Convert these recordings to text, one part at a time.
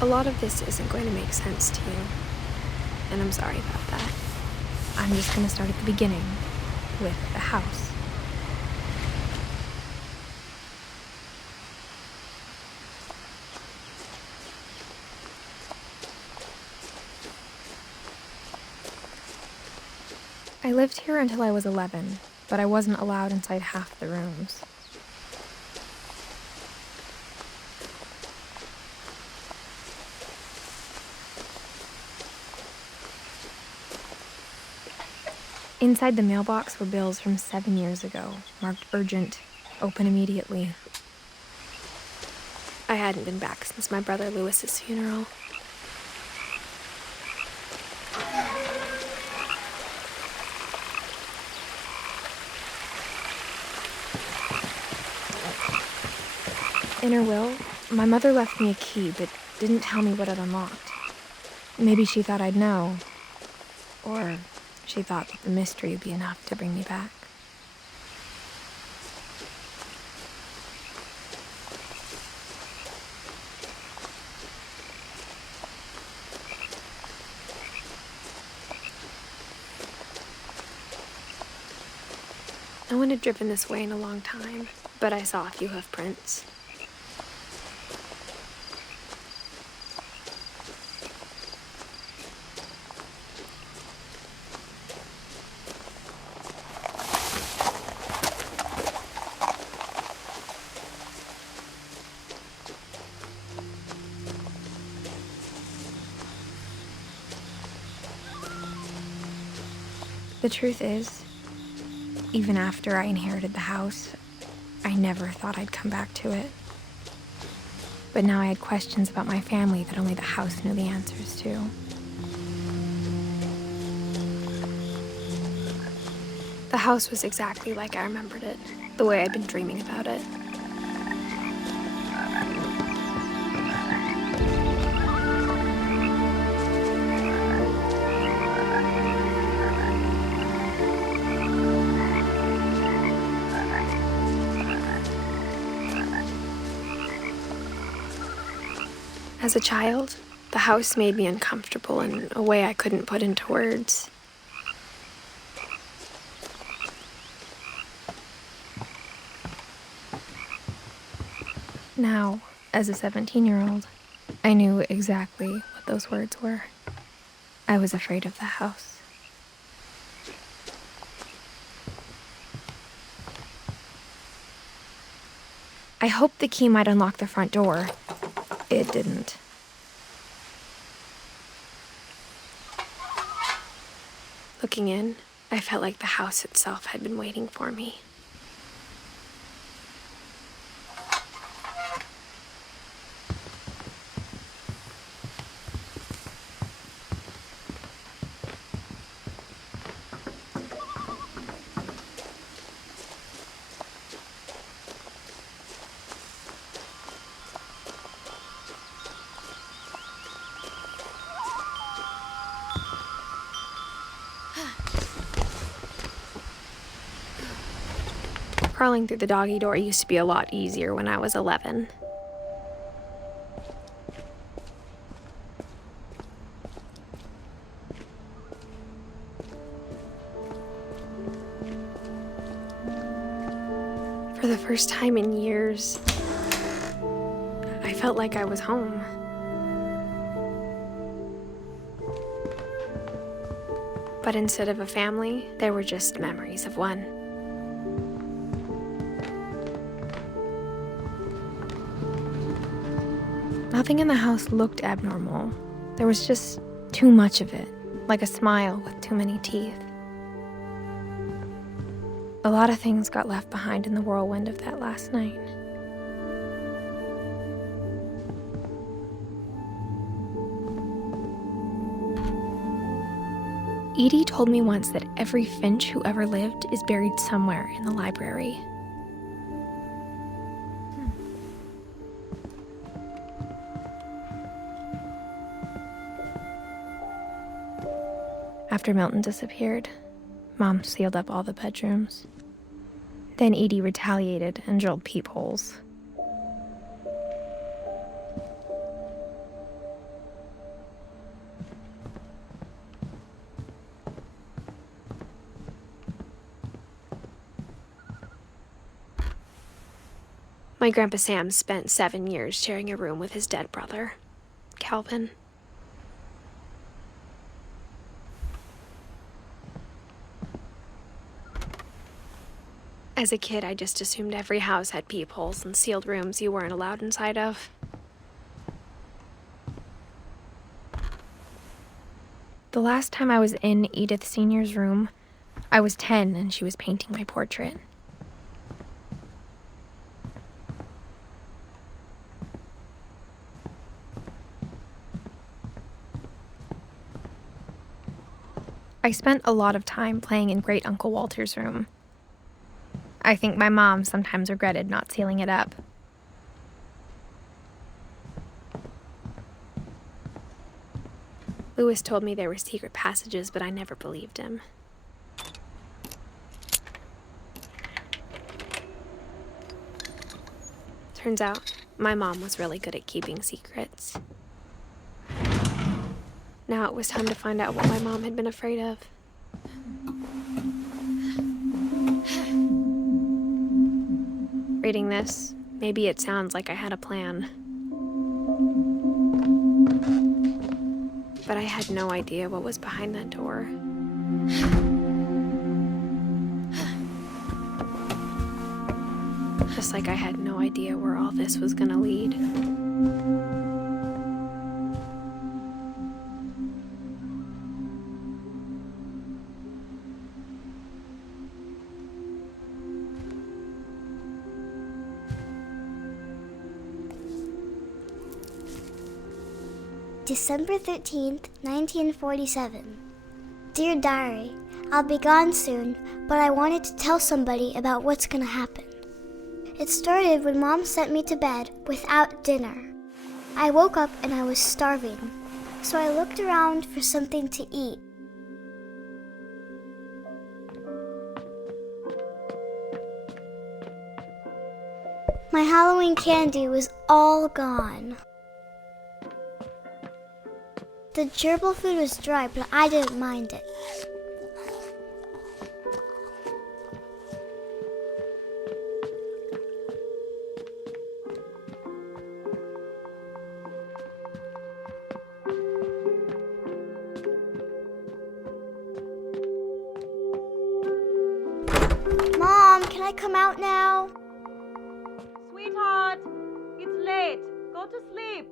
A lot of this isn't going to make sense to you, and I'm sorry about that. I'm just going to start at the beginning, with the house. I lived here until I was 11, but I wasn't allowed inside half the rooms. Inside the mailbox were bills from 7 years ago, marked urgent, open immediately. I hadn't been back since my brother Lewis's funeral. In her will, my mother left me a key, but didn't tell me what it unlocked. Maybe she thought I'd know, or she thought that the mystery would be enough to bring me back. No one had driven this way in a long time, but I saw a few hoof prints. The truth is, even after I inherited the house, I never thought I'd come back to it. But now I had questions about my family that only the house knew the answers to. The house was exactly like I remembered it, the way I'd been dreaming about it. As a child, the house made me uncomfortable in a way I couldn't put into words. Now, as a 17-year-old, I knew exactly what those words were. I was afraid of the house. I hoped the key might unlock the front door. It didn't. Looking in, I felt like the house itself had been waiting for me. Crawling through the doggy door used to be a lot easier when I was 11. For the first time in years, I felt like I was home. But instead of a family, there were just memories of one. Nothing in the house looked abnormal. There was just too much of it, like a smile with too many teeth. A lot of things got left behind in the whirlwind of that last night. Edie told me once that every Finch who ever lived is buried somewhere in the library. After Milton disappeared, Mom sealed up all the bedrooms. Then Edie retaliated and drilled peepholes. My Grandpa Sam spent 7 years sharing a room with his dead brother, Calvin. As a kid, I just assumed every house had peepholes and sealed rooms you weren't allowed inside of. The last time I was in Edith Sr.'s room, I was 10 and she was painting my portrait. I spent a lot of time playing in Great Uncle Walter's room. I think my mom sometimes regretted not sealing it up. Lewis told me there were secret passages, but I never believed him. Turns out, my mom was really good at keeping secrets. Now it was time to find out what my mom had been afraid of. Reading this, maybe it sounds like I had a plan. But I had no idea what was behind that door. Just like I had no idea where all this was gonna lead. December 13th, 1947. Dear Diary, I'll be gone soon, but I wanted to tell somebody about what's gonna happen. It started when Mom sent me to bed without dinner. I woke up and I was starving, so I looked around for something to eat. My Halloween candy was all gone. The gerbil food was dry, but I didn't mind it. Mom, can I come out now? Sweetheart, it's late. Go to sleep.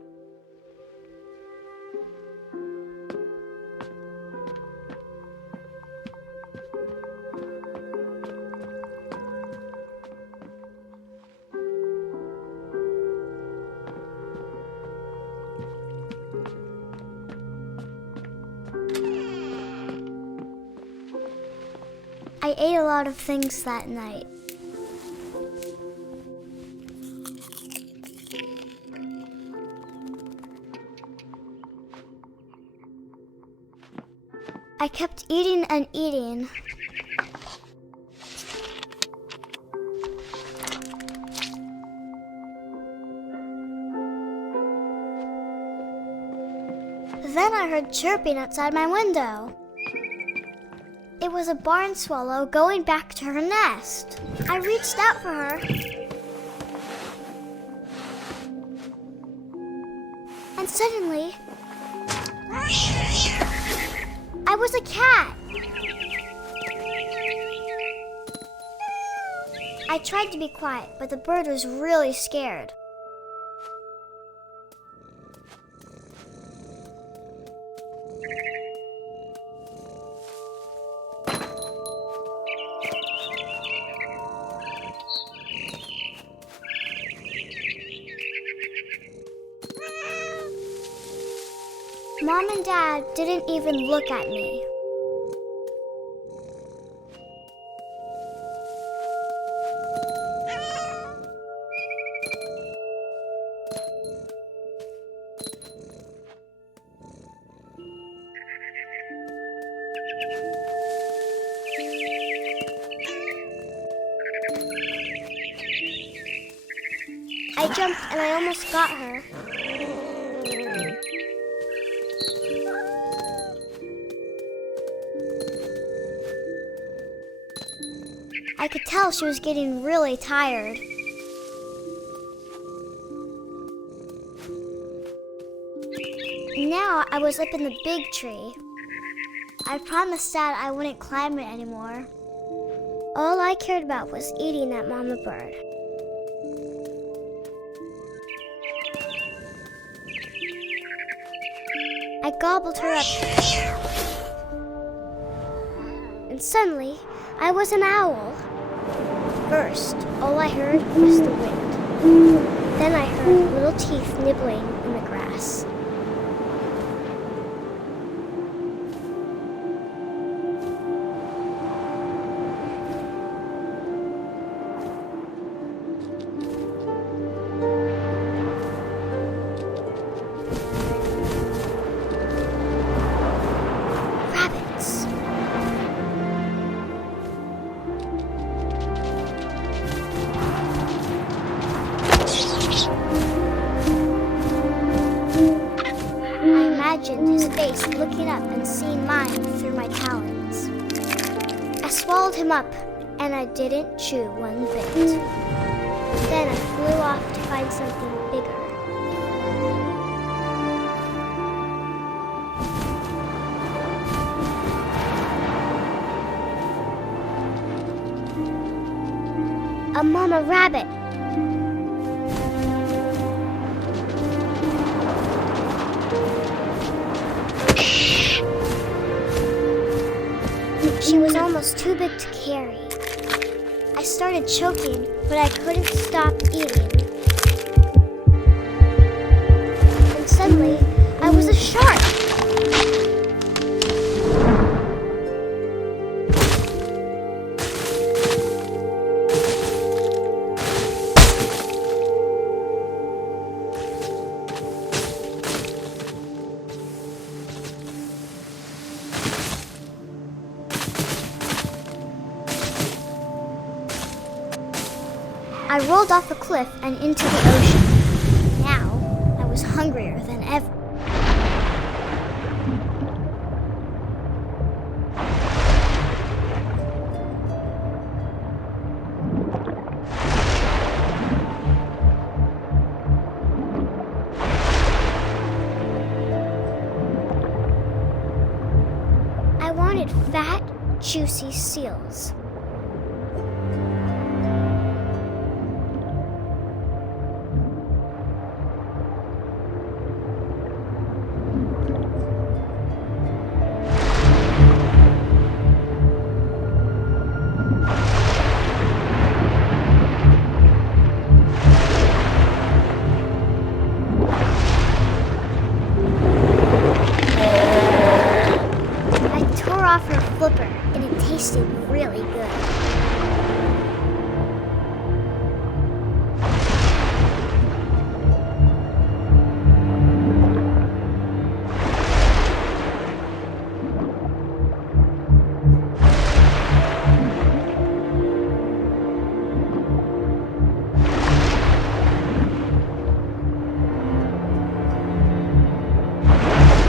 I ate a lot of things that night. I kept eating and eating. Then I heard chirping outside my window. It was a barn swallow going back to her nest. I reached out for her. And suddenly, I was a cat. I tried to be quiet, but the bird was really scared. Mom and Dad didn't even look at me. I jumped and I almost got her. I could tell she was getting really tired. Now I was up in the big tree. I promised Dad I wouldn't climb it anymore. All I cared about was eating that mama bird. I gobbled her up. And suddenly, I was an owl. First, all I heard was the wind. Then I heard little teeth nibbling in the grass. His face looking up and seeing mine through my talons. I swallowed him up, and I didn't chew one bit. Then I flew off to find something bigger. A mama rabbit. She was almost too big to carry. I started choking, but I couldn't stop eating. And suddenly, I was a shark. I rolled off a cliff and into the ocean. Now, I was hungrier than ever. I wanted fat, juicy seals. And it tasted really good.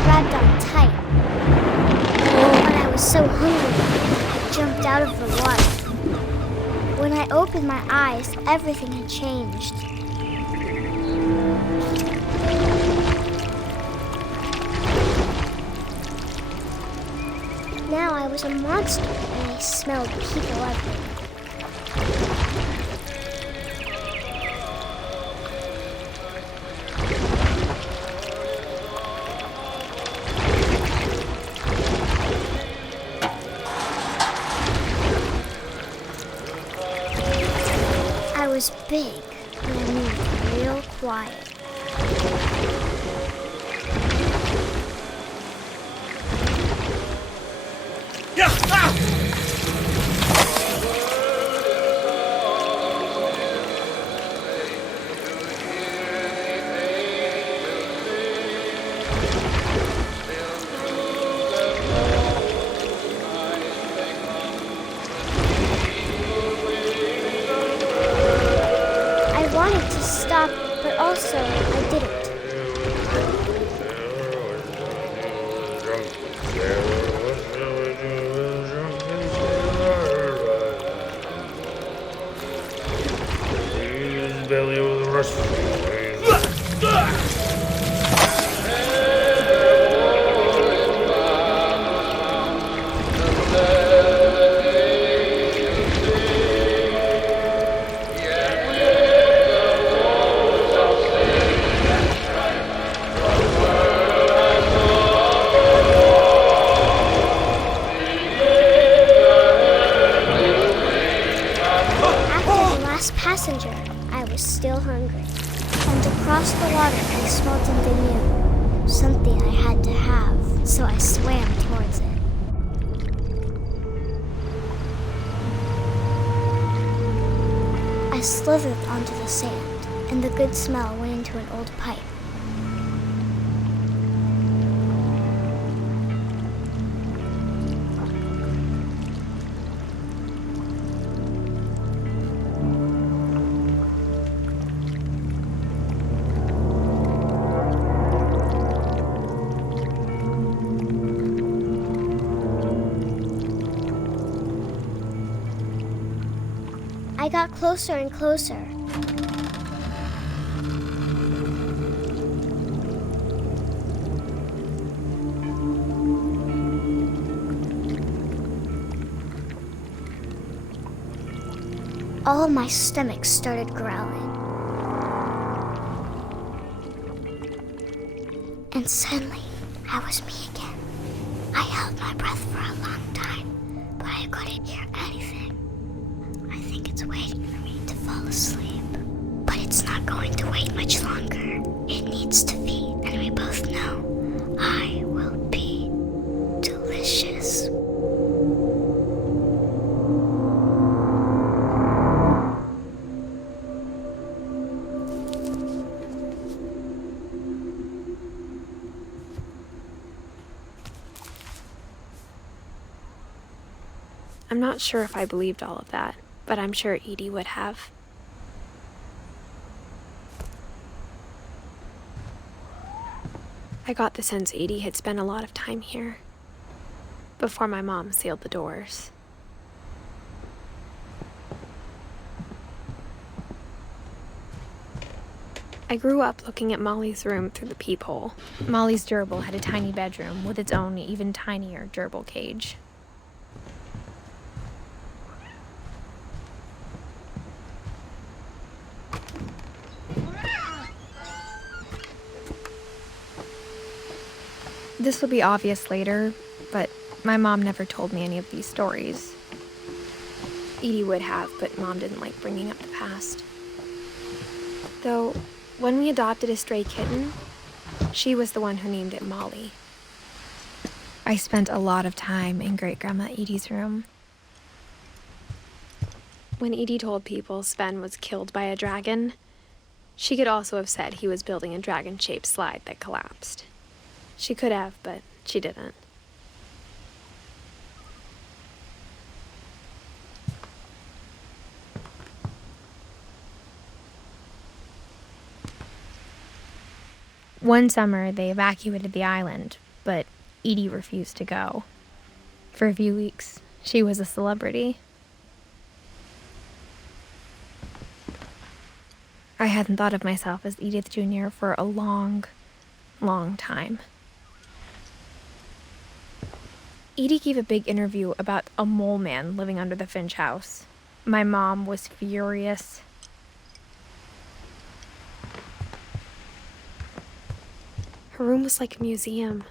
Grabbed on tight. So hungry, I jumped out of the water. When I opened my eyes, everything had changed. Now I was a monster, and I smelled people everywhere. I was big, and I moved real quiet. wanted to stop, but also I didn't. Passenger, I was still hungry. And across the water, I smelled something new. Something I had to have, so I swam towards it. I slithered onto the sand, and the good smell went into an old pipe. I got closer and closer. All of my stomach started growling. And suddenly, I was me again. I held my breath for a long time, but I couldn't hear anything. I think it's waiting for me to fall asleep. But it's not going to wait much longer. It needs to feed, and we both know I will be delicious. I'm not sure if I believed all of that, but I'm sure Edie would have. I got the sense Edie had spent a lot of time here, before my mom sealed the doors. I grew up looking at Molly's room through the peephole. Molly's gerbil had a tiny bedroom with its own even tinier gerbil cage. This will be obvious later, but my mom never told me any of these stories. Edie would have, but Mom didn't like bringing up the past. Though, when we adopted a stray kitten, she was the one who named it Molly. I spent a lot of time in Great-Grandma Edie's room. When Edie told people Sven was killed by a dragon, she could also have said he was building a dragon-shaped slide that collapsed. She could have, but she didn't. One summer, they evacuated the island, but Edie refused to go. For a few weeks, she was a celebrity. I hadn't thought of myself as Edith Jr. for a long, long time. Edie gave a big interview about a mole man living under the Finch house. My mom was furious. Her room was like a museum.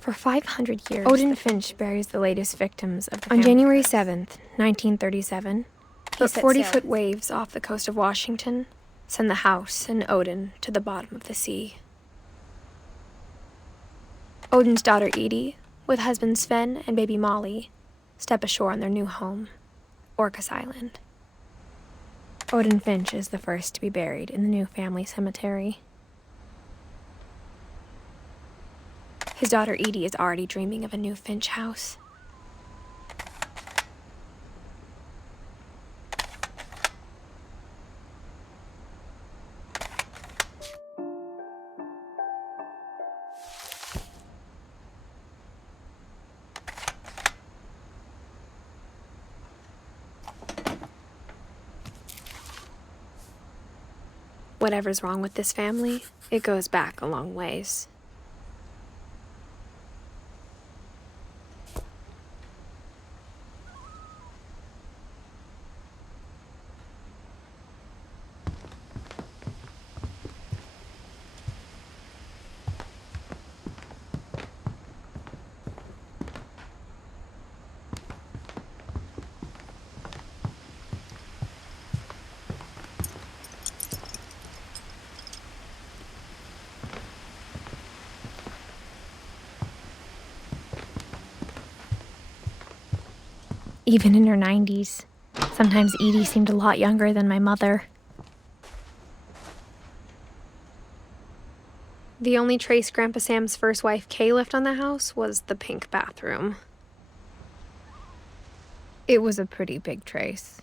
For 500 years, Odin Finch buries the latest victims of the family. On January 7th, 1937, the 40-foot waves off the coast of Washington send the house and Odin to the bottom of the sea. Odin's daughter Edie, with husband Sven and baby Molly, step ashore on their new home, Orcas Island. Odin Finch is the first to be buried in the new family cemetery. His daughter Edie is already dreaming of a new Finch house. Whatever's wrong with this family, it goes back a long ways. Even in her 90s, sometimes Edie seemed a lot younger than my mother. The only trace Grandpa Sam's first wife Kay left on the house was the pink bathroom. It was a pretty big trace.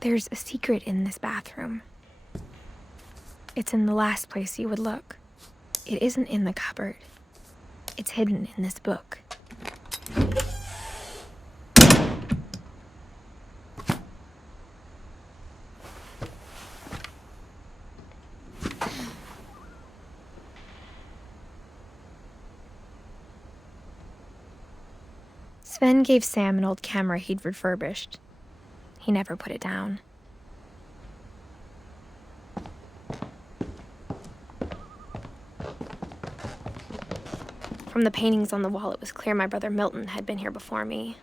There's a secret in this bathroom. It's in the last place you would look. It isn't in the cupboard. It's hidden in this book. Sven gave Sam an old camera he'd refurbished. He never put it down. From the paintings on the wall, it was clear my brother Milton had been here before me.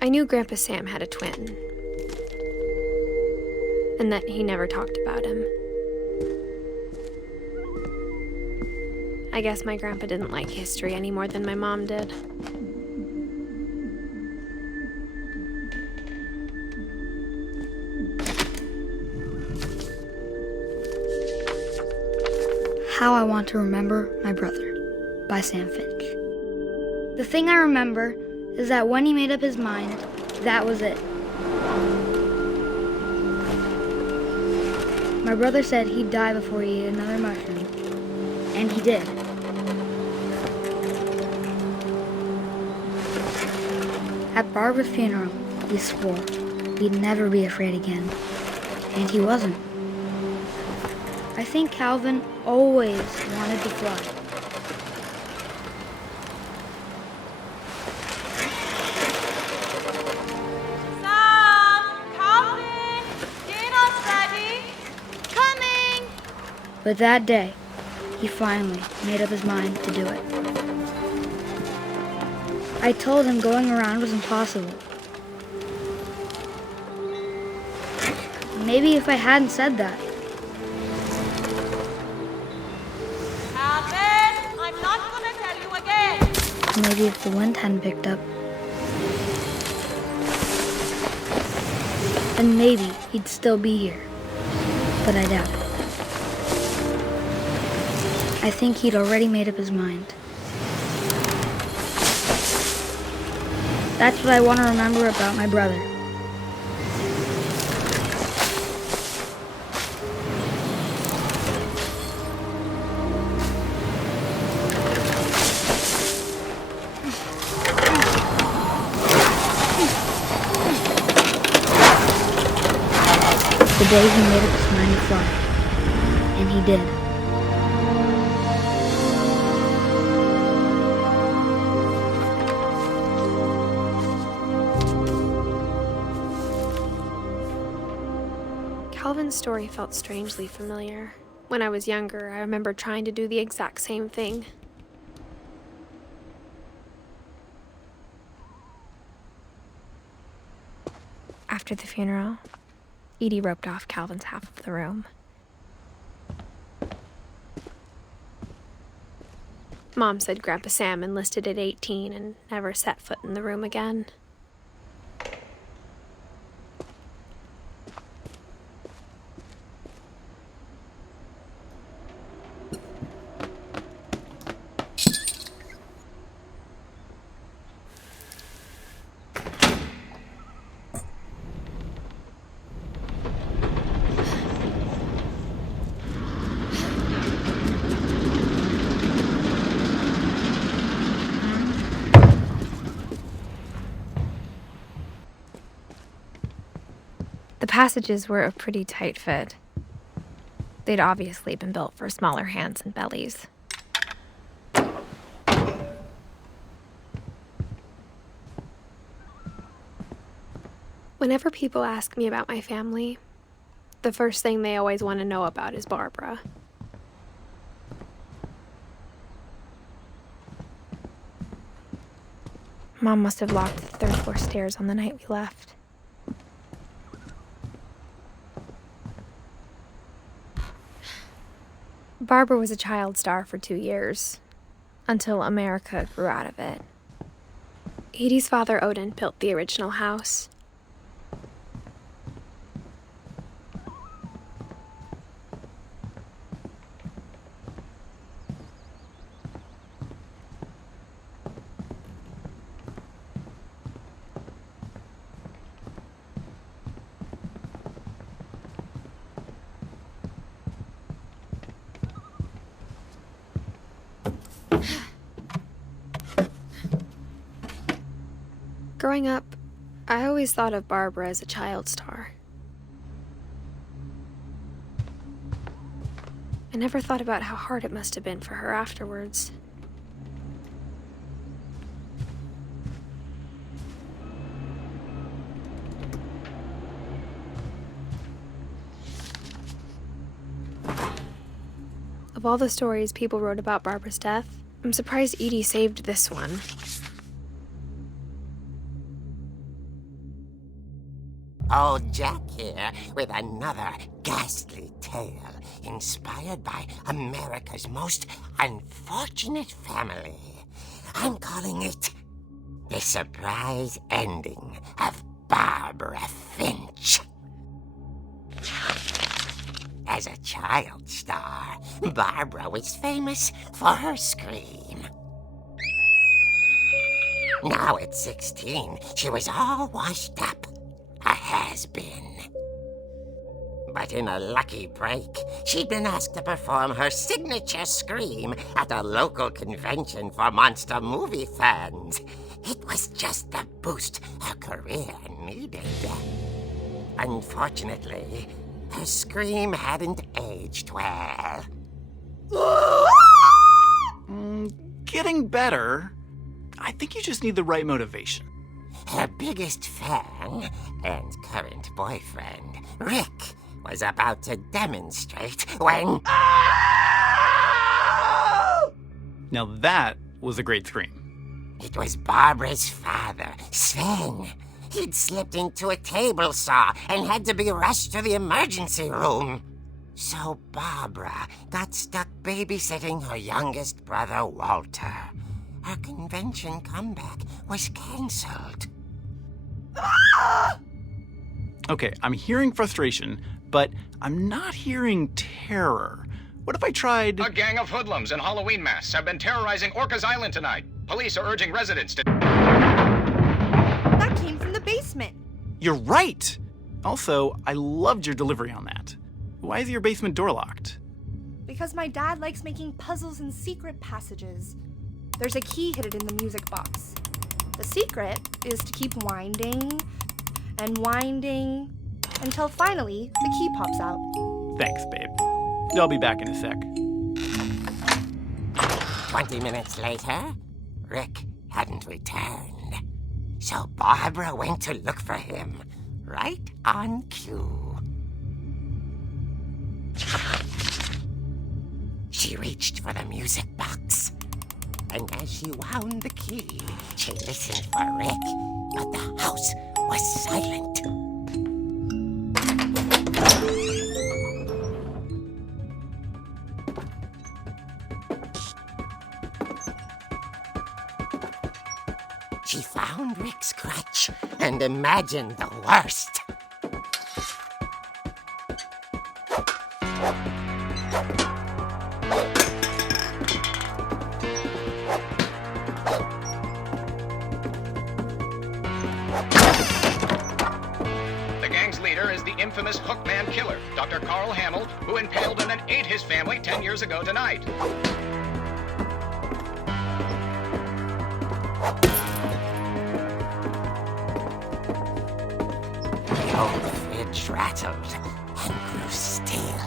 I knew Grandpa Sam had a twin, and that he never talked about him. I guess my grandpa didn't like history any more than my mom did. How I Want to Remember My Brother by Sam Finch. The thing I remember is that when he made up his mind, that was it. My brother said he'd die before he ate another mushroom, and he did. At Barbara's funeral, he swore he'd never be afraid again, and he wasn't. I think Calvin always wanted to fly. Sam! Calvin! Dinner's ready! Coming! But that day, he finally made up his mind to do it. I told him going around was impossible. Maybe if I hadn't said that, Calvin! I'm not gonna tell you again! maybe if the wind hadn't picked up, and maybe he'd still be here. But I doubt it. I think he'd already made up his mind. That's what I want to remember about my brother. The day he made up his mind to fly. And he did. Calvin's story felt strangely familiar. When I was younger, I remember trying to do the exact same thing. After the funeral, Edie roped off Calvin's half of the room. Mom said Grandpa Sam enlisted at 18 and never set foot in the room again. The passages were a pretty tight fit. They'd obviously been built for smaller hands and bellies. Whenever people ask me about my family, the first thing they always want to know about is Barbara. Mom must have locked the third floor stairs on the night we left. Barbara was a child star for 2 years, until America grew out of it. Edie's father, Odin, built the original house. Growing up, I always thought of Barbara as a child star. I never thought about how hard it must have been for her afterwards. Of all the stories people wrote about Barbara's death, I'm surprised Edie saved this one. Old Jack here with another ghastly tale inspired by America's most unfortunate family. I'm calling it The Surprise Ending of Barbara Finch. As a child star, Barbara was famous for her scream. Now at 16, she was all washed up. A has-been. But in a lucky break, she'd been asked to perform her signature scream at a local convention for monster movie fans. It was just the boost her career needed. Unfortunately, her scream hadn't aged well. Getting better. I think you just need the right motivation. Her biggest fan and current boyfriend, Rick, was about to demonstrate when... Now that was a great scream. It was Barbara's father, Sven. He'd slipped into a table saw and had to be rushed to the emergency room. So Barbara got stuck babysitting her youngest brother, Walter. Her convention comeback was cancelled. Okay, I'm hearing frustration, but I'm not hearing terror. What if I tried... A gang of hoodlums in Halloween masks have been terrorizing Orcas Island tonight. Police are urging residents to... That came from the basement. You're right! Also, I loved your delivery on that. Why is your basement door locked? Because my dad likes making puzzles and secret passages. There's a key hidden in the music box. The secret is to keep winding and winding until finally the key pops out. Thanks, babe. I'll be back in a sec. 20 minutes later, Rick hadn't returned. So Barbara went to look for him, right on cue. She reached for the music box. And as she wound the key, she listened for Rick, but the house was silent. She found Rick's crutch and imagined the worst. The gang's leader is the infamous Hookman killer, Dr. Carl Hamill, who impaled and then ate his family 10 years ago tonight. The old fridge rattled and grew still.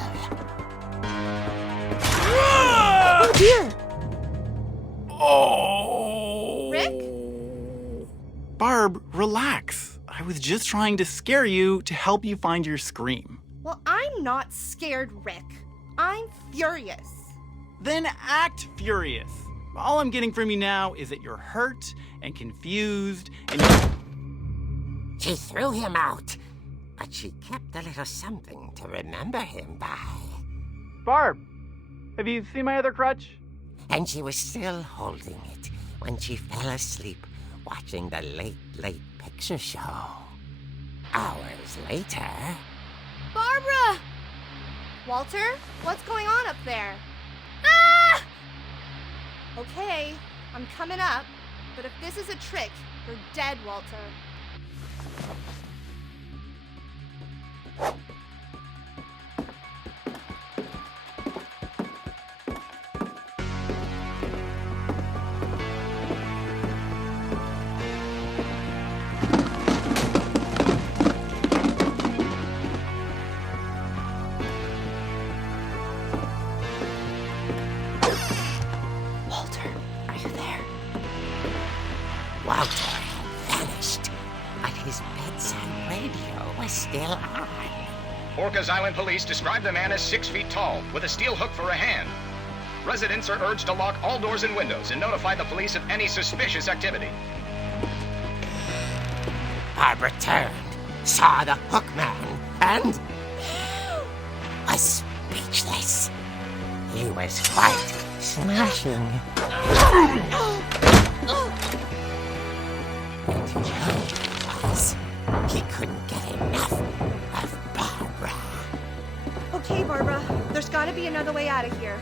Oh dear! Oh! Rick? Barb, relax. I was just trying to scare you to help you find your scream. Well, I'm not scared, Rick. I'm furious. Then act furious. All I'm getting from you now is that you're hurt and confused and She threw him out, but she kept a little something to remember him by. Barb, have you seen my other crutch? And she was still holding it when she fell asleep watching the late picture show. Hours later... Barbara! Walter, what's going on up there? Ah! Okay, I'm coming up, but if this is a trick, you're dead, Walter. Walter, are you there? Walter had vanished, but his bedside radio was still on. Orcas Island police describe the man as 6 feet tall, with a steel hook for a hand. Residents are urged to lock all doors and windows and notify the police of any suspicious activity. Barbara turned, saw the hook man, and was speechless. He was quite smashing. And he was. He couldn't get enough of Barbara. Okay, Barbara, there's gotta be another way out of here.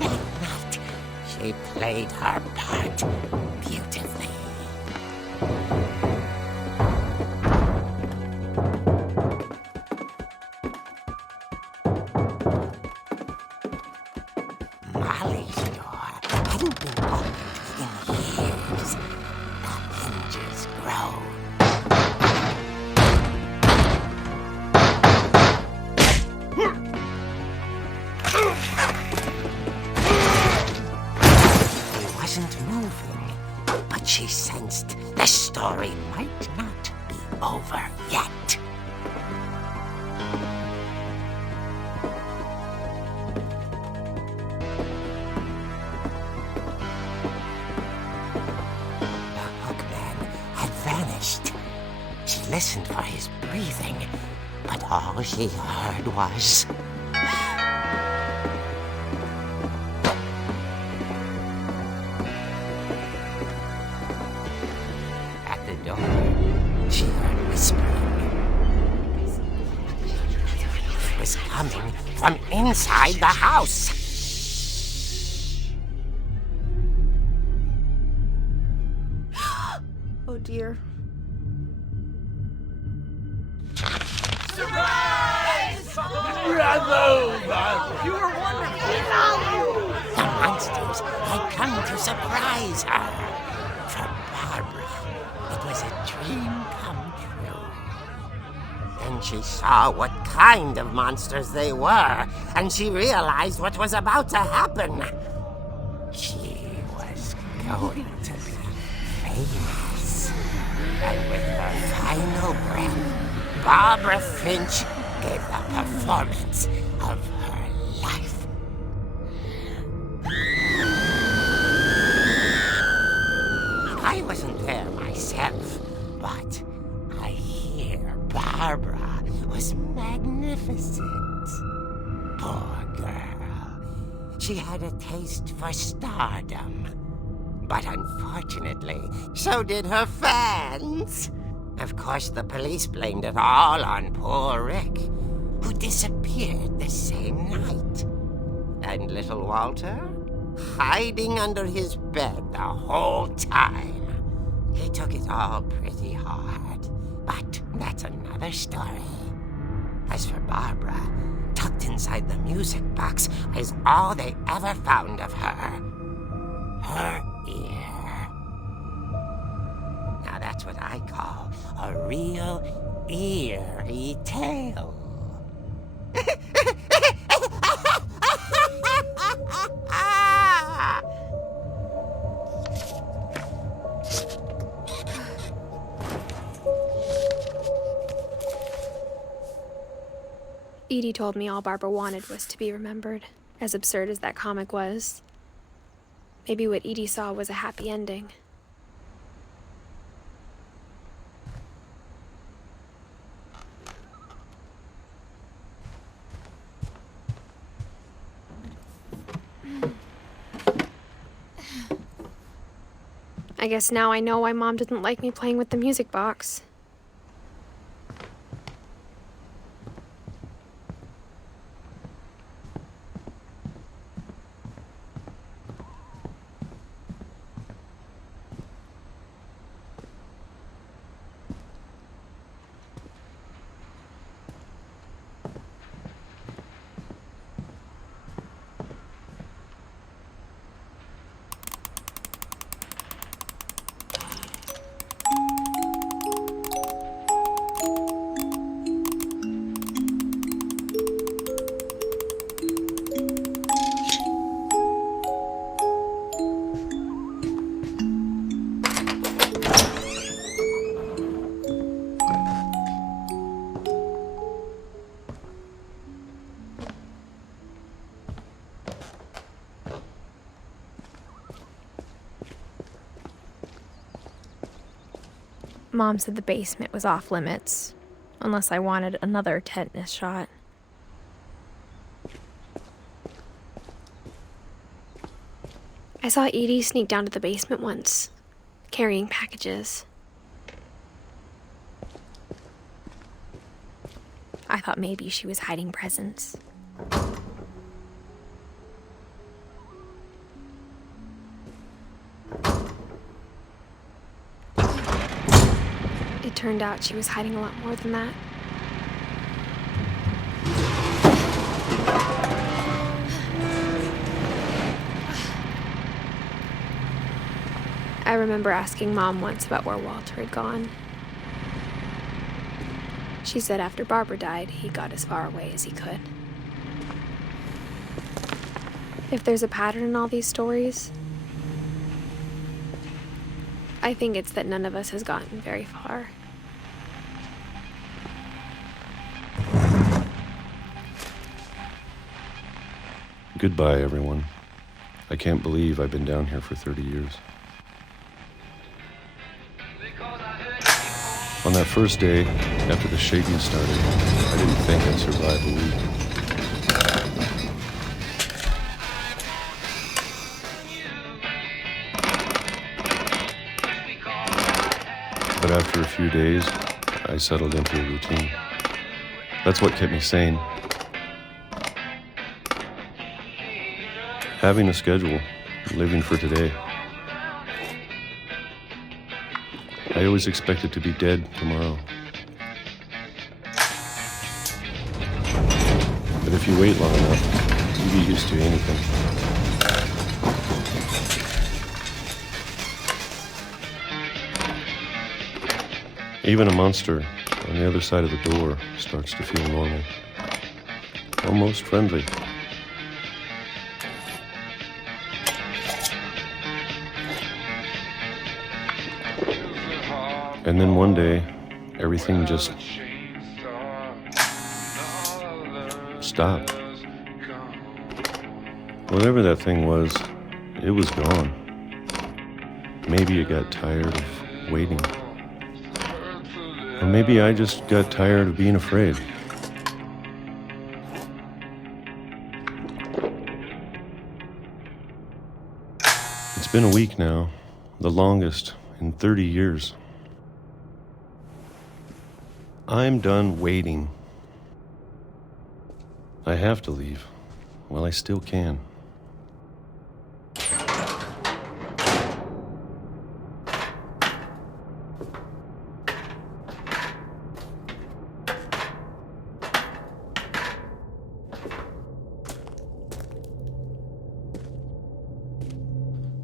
That night, she played her part beautifully. Molly's door hadn't been opened in years. The hinges groaned. He wasn't moving, but she sensed the story might not be over yet. The hookman had vanished. She listened for his breathing, but all she heard was... At the door, she heard whispering. It was coming from inside the house. Oh dear. The monsters had come to surprise her. For Barbara, it was a dream come true. Then she saw what kind of monsters they were, and she realized what was about to happen. She was going to be famous. And with her final breath, Barbara Finch gave the performance of her life. I wasn't there myself, but I hear Barbara was magnificent. Poor girl. She had a taste for stardom. But unfortunately, so did her fans. Of course, the police blamed it all on poor Rick, who disappeared the same night. And little Walter? Hiding under his bed the whole time. He took it all pretty hard, but that's another story. As for Barbara, tucked inside the music box is all they ever found of her. Her ear. Now that's what I call a real eerie tale. Edie told me all Barbara wanted was to be remembered, as absurd as that comic was. Maybe what Edie saw was a happy ending. I guess now I know why Mom didn't like me playing with the music box. Mom said the basement was off limits, unless I wanted another tetanus shot. I saw Edie sneak down to the basement once, carrying packages. I thought maybe she was hiding presents. It turned out she was hiding a lot more than that. I remember asking Mom once about where Walter had gone. She said after Barbara died, he got as far away as he could. If there's a pattern in all these stories, I think it's that none of us has gotten very far. Goodbye, everyone. I can't believe I've been down here for 30 years. On that first day, after the shaking started, I didn't think I'd survive a week. But after a few days, I settled into a routine. That's what kept me sane. Having a schedule, living for today. I always expected to be dead tomorrow. But if you wait long enough, you get used to anything. Even a monster on the other side of the door starts to feel normal. Almost friendly. And then one day, everything just stop. Whatever that thing was, it was gone. Maybe it got tired of waiting. Or maybe I just got tired of being afraid. It's been a week now, the longest in 30 years. I'm done waiting. I have to leave while I still can.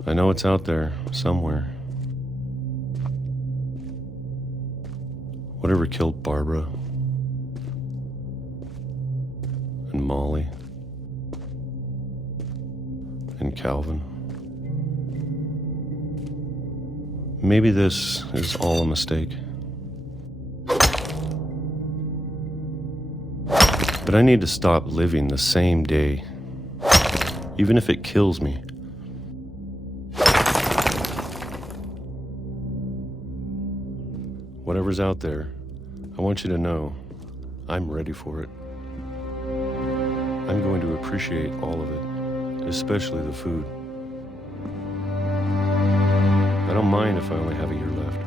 I know it's out there somewhere. Whatever killed Barbara and Molly and Calvin. Maybe this is all a mistake. But I need to stop living the same day, even if it kills me. Whatever's out there, I want you to know I'm ready for it. I'm going to appreciate all of it, especially the food. I don't mind if I only have a year left,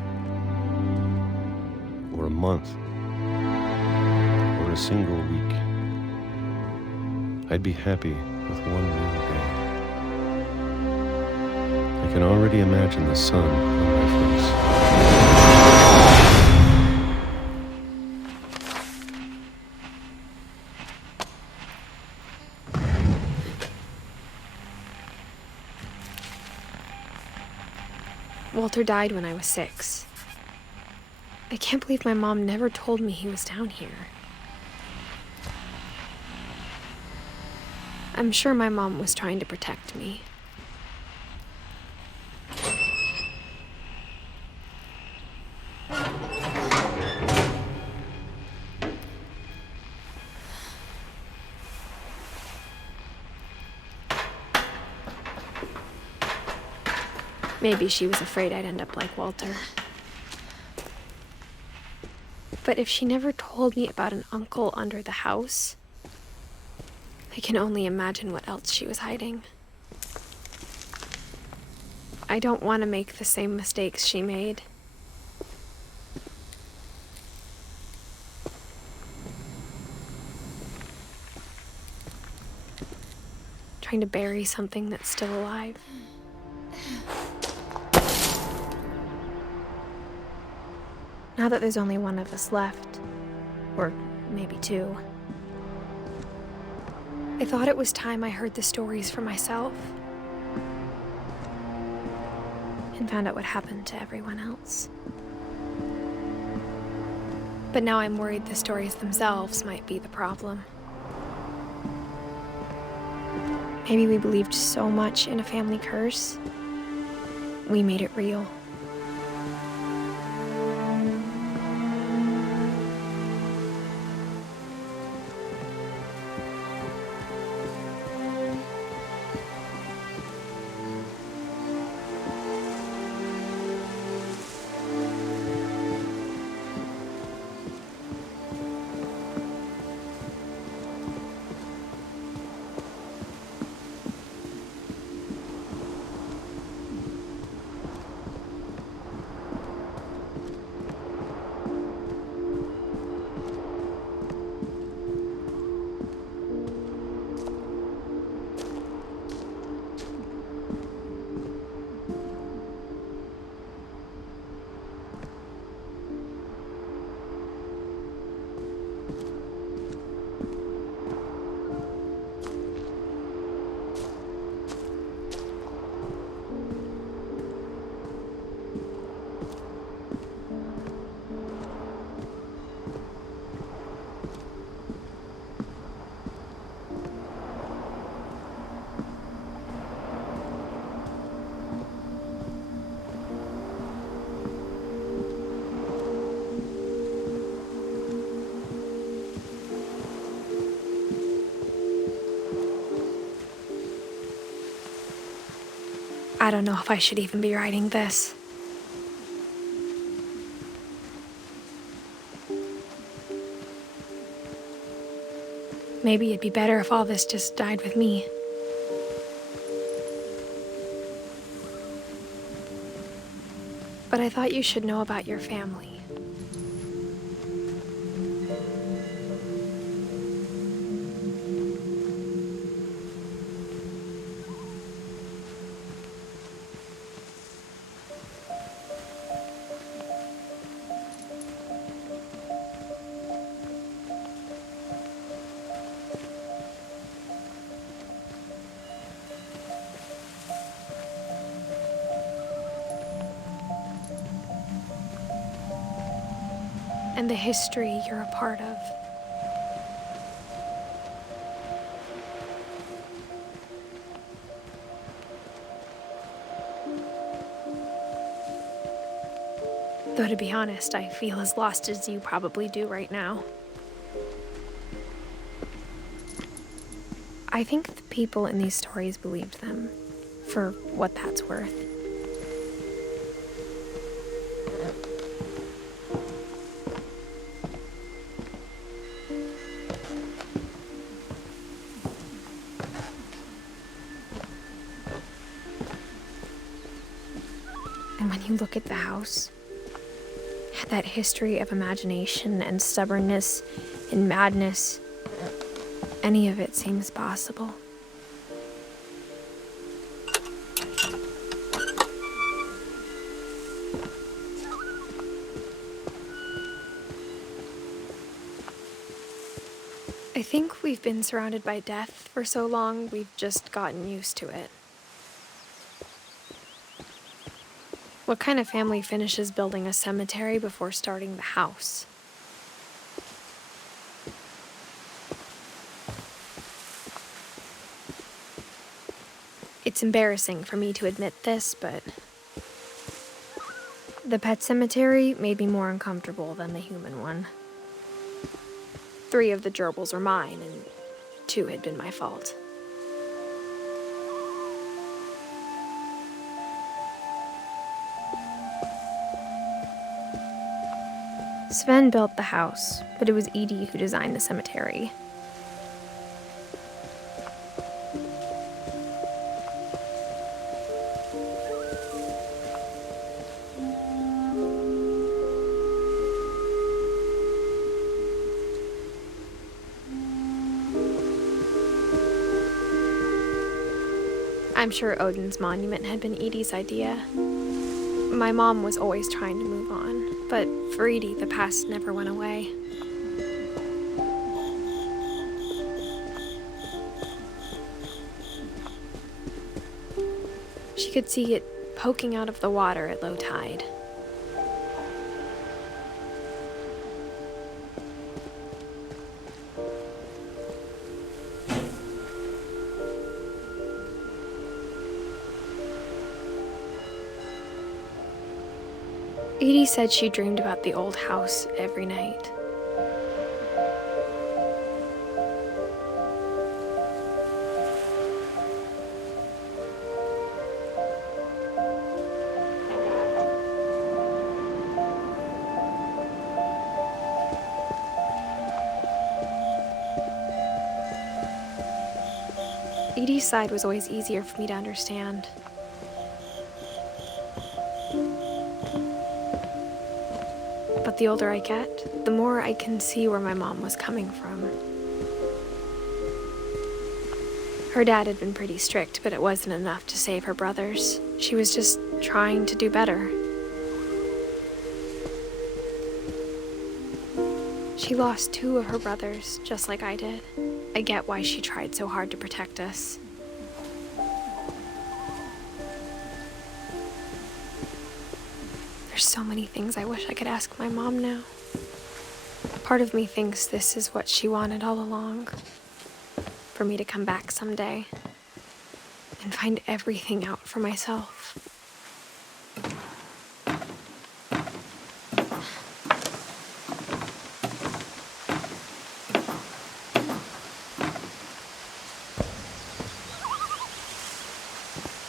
or a month, or a single week. I'd be happy with one new day. I can already imagine the sun on my face. Walter died when I was 6. I can't believe my mom never told me he was down here. I'm sure my mom was trying to protect me. Maybe she was afraid I'd end up like Walter. But if she never told me about an uncle under the house, I can only imagine what else she was hiding. I don't want to make the same mistakes she made. Trying to bury something that's still alive. Now that there's only one of us left, or maybe 2, I thought it was time I heard the stories for myself and found out what happened to everyone else. But now I'm worried the stories themselves might be the problem. Maybe we believed so much in a family curse, we made it real. I don't know if I should even be writing this. Maybe it'd be better if all this just died with me. But I thought you should know about your family. And the history you're a part of. Though to be honest, I feel as lost as you probably do right now. I think the people in these stories believed them, for what that's worth. And when you look at the house, that history of imagination and stubbornness and madness, any of it seems possible. I think we've been surrounded by death for so long, we've just gotten used to it. What kind of family finishes building a cemetery before starting the house? It's embarrassing for me to admit this, but the pet cemetery made me more uncomfortable than the human one. 3 of the gerbils were mine, and 2 had been my fault. Sven built the house, but it was Edie who designed the cemetery. I'm sure Odin's monument had been Edie's idea. My mom was always trying to move on, but for Edie, the past never went away. She could see it poking out of the water at low tide. Edie said she dreamed about the old house every night. Edie's side was always easier for me to understand. But the older I get, the more I can see where my mom was coming from. Her dad had been pretty strict, but it wasn't enough to save her brothers. She was just trying to do better. She lost 2 of her brothers, just like I did. I get why she tried so hard to protect us. There's so many things I wish I could ask my mom now. Part of me thinks this is what she wanted all along. For me to come back someday and find everything out for myself.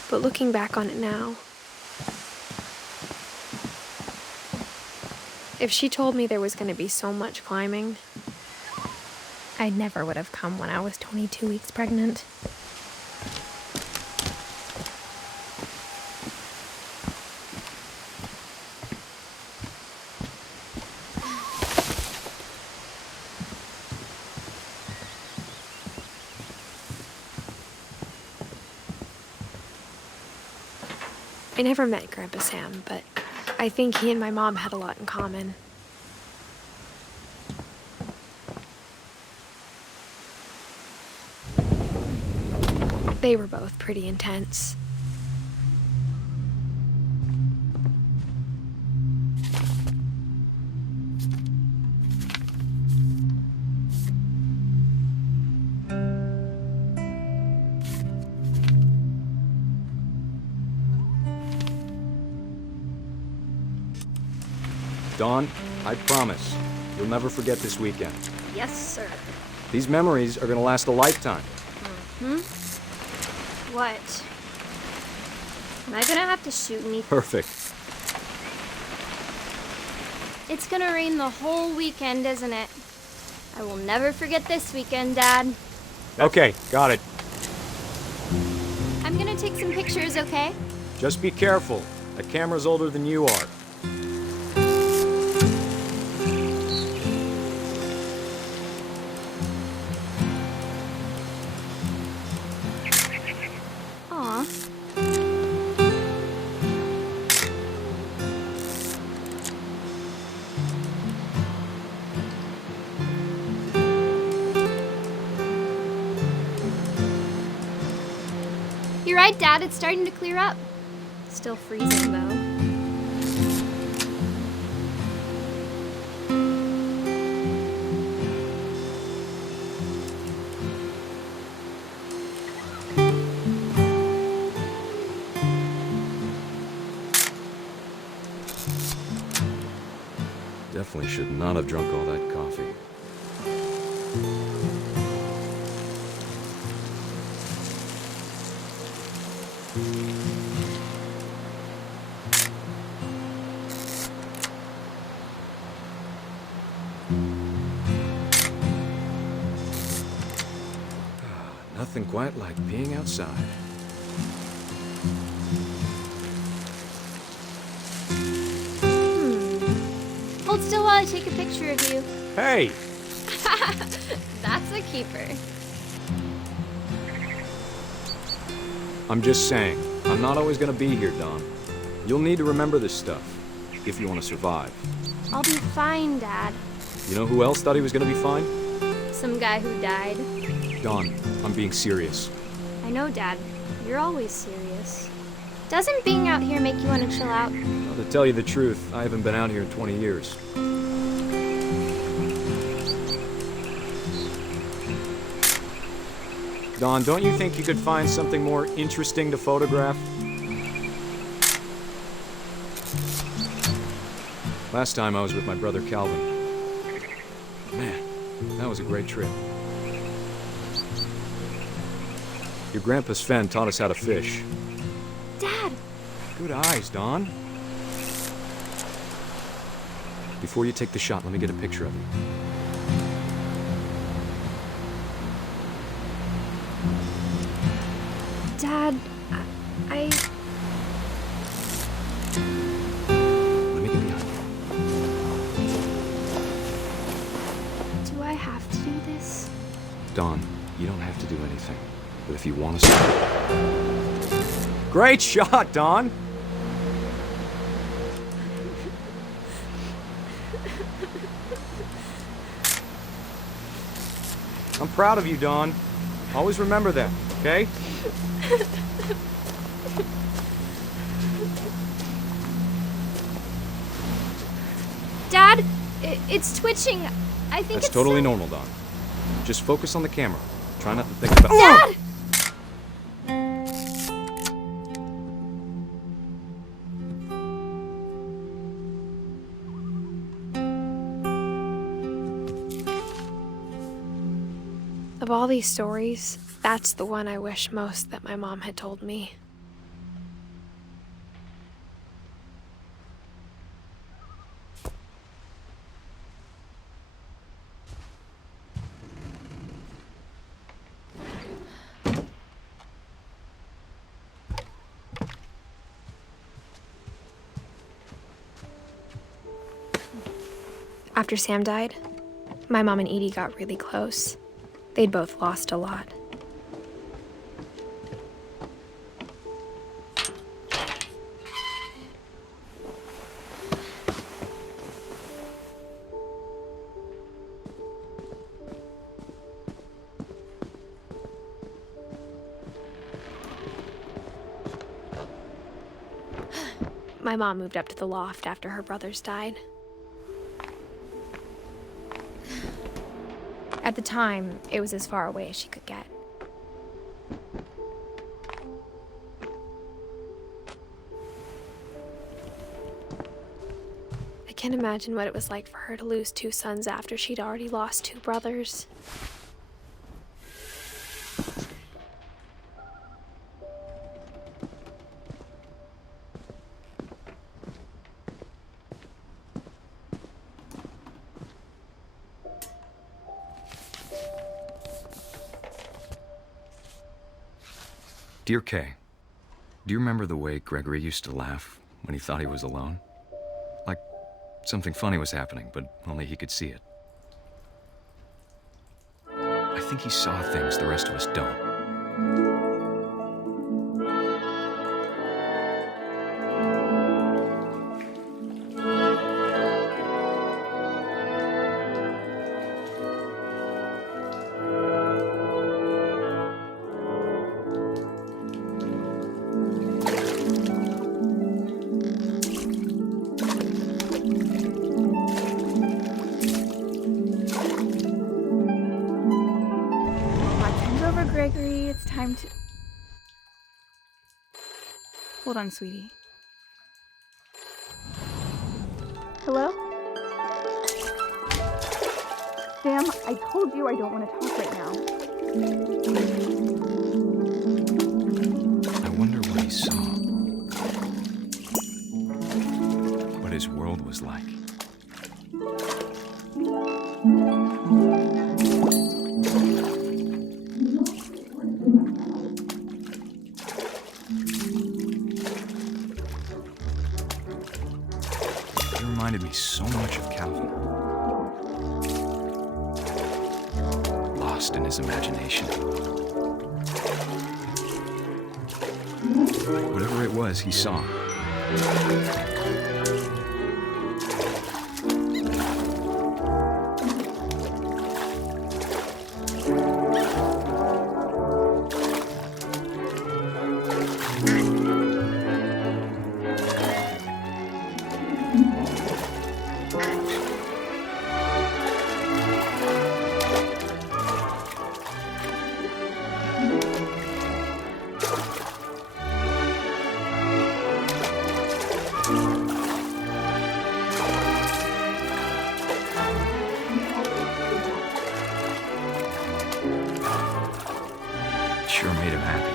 But looking back on it now, if she told me there was going to be so much climbing, I never would have come when I was 22 weeks pregnant. I never met Grandpa Sam, but I think he and my mom had a lot in common. They were both pretty intense. Dawn, I promise, you'll never forget this weekend. Yes, sir. These memories are gonna last a lifetime. What? Am I gonna have to shoot anything? Perfect. It's gonna rain the whole weekend, isn't it? I will never forget this weekend, Dad. Okay, got it. I'm gonna take some pictures, okay? Just be careful. The camera's older than you are. Aw. You're right, Dad. It's starting to clear up. Still freezing, though. Definitely should not have drunk all that coffee. Nothing quite like being outside. Hold still while I take a picture of you. Hey! That's a keeper. I'm just saying, I'm not always gonna be here, Dawn. You'll need to remember this stuff, if you want to survive. I'll be fine, Dad. You know who else thought he was gonna be fine? Some guy who died. Dawn, I'm being serious. I know, Dad. You're always serious. Doesn't being out here make you want to chill out? Well, to tell you the truth, I haven't been out here in 20 years. Dawn, don't you think you could find something more interesting to photograph? Last time I was with my brother Calvin. Man, that was a great trip. Your grandpa Sven taught us how to fish. Dad! Good eyes, Dawn. Before you take the shot, let me get a picture of you. Dad, I... Let me get behind you. Do I have to do this? Dawn, you don't have to do anything. But if you want to start... Great shot, Dawn! I'm proud of you, Dawn. Always remember that, okay? Dad, it's twitching. I think That's it's totally so- normal, Dawn. Just focus on the camera. Try not to think about... Dad! Of all these stories, that's the one I wish most that my mom had told me. After Sam died, my mom and Edie got really close. They'd both lost a lot. My mom moved up to the loft after her brothers died. At the time, it was as far away as she could get. I can't imagine what it was like for her to lose 2 sons after she'd already lost 2 brothers. Dear Kay, do you remember the way Gregory used to laugh when he thought he was alone? Like something funny was happening, but only he could see it. I think he saw things the rest of us don't. Gregory, it's time to... Hold on, sweetie. Hello? Sam, I told you I don't want to talk right now. I wonder what he saw. What his world was like. Reminded me so much of Calvin. Lost in his imagination. Whatever it was, he saw. Sure made him happy.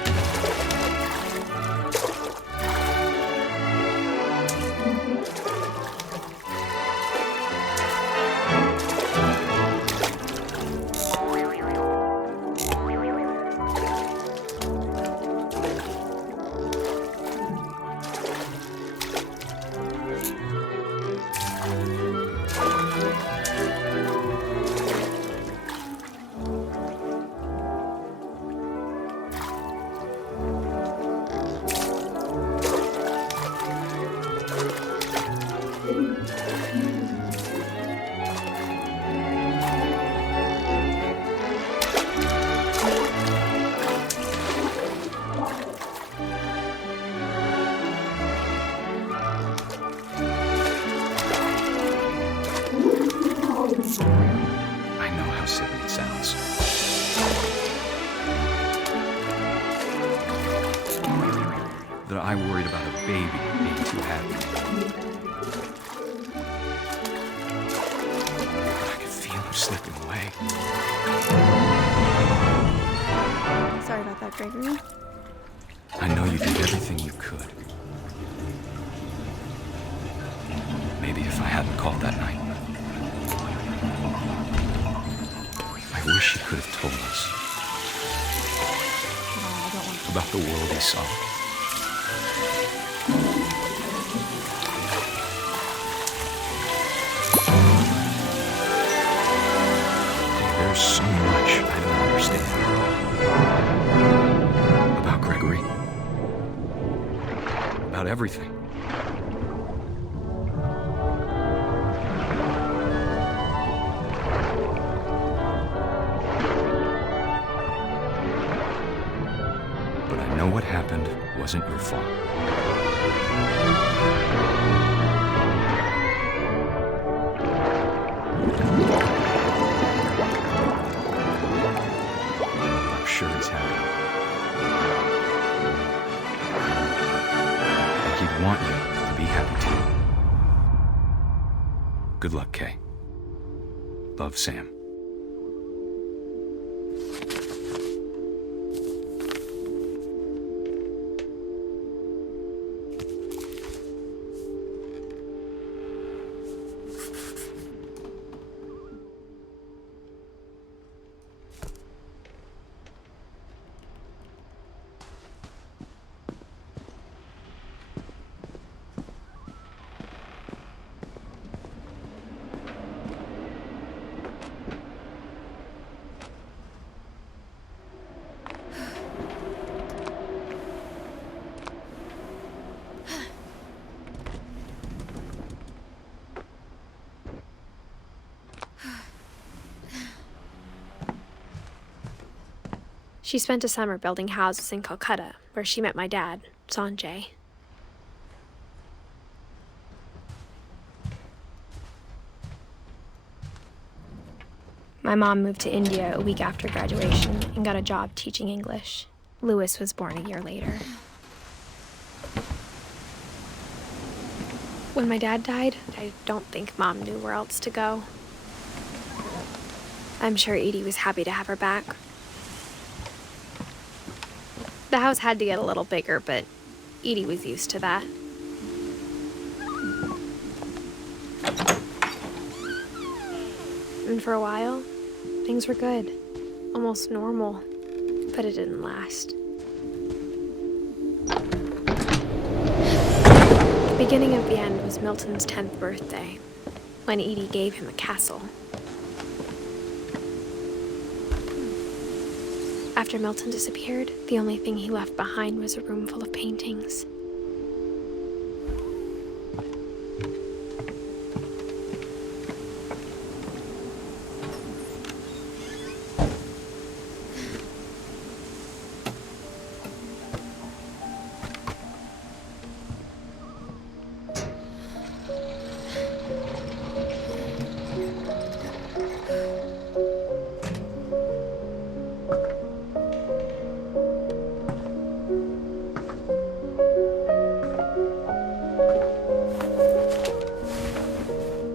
I know how silly it sounds. That I worried about a baby being too happy. But I could feel him slipping away. Sorry about that, Gregory. I know you did everything you could. Maybe if I hadn't called that night. I wish he could have told us about the world he saw. so much I don't understand. About Gregory. About everything. But I know what happened wasn't your fault. I'm sure he's happy. And he'd want you to be happy too. Good luck, Kay. Love, Sam. She spent a summer building houses in Calcutta, where she met my dad, Sanjay. My mom moved to India a week after graduation and got a job teaching English. Louis was born a year later. When my dad died, I don't think Mom knew where else to go. I'm sure Edie was happy to have her back. The house had to get a little bigger, but Edie was used to that. And for a while, things were good, almost normal, but it didn't last. The beginning of the end was Milton's 10th birthday, when Edie gave him a castle. After Milton disappeared, the only thing he left behind was a room full of paintings.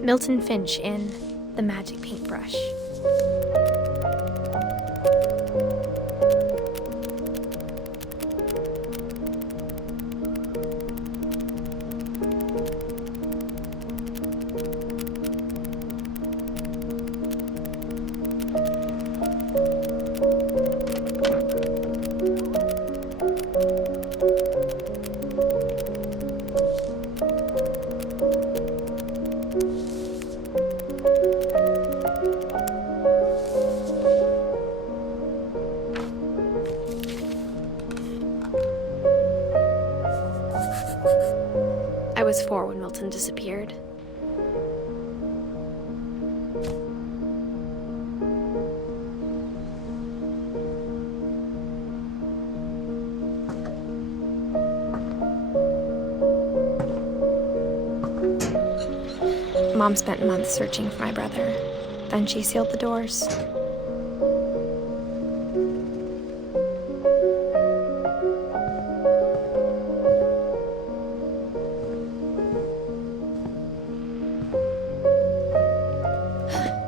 Milton Finch in The Magic Paintbrush. I was 4 when Milton disappeared. Mom spent months searching for my brother. Then she sealed the doors.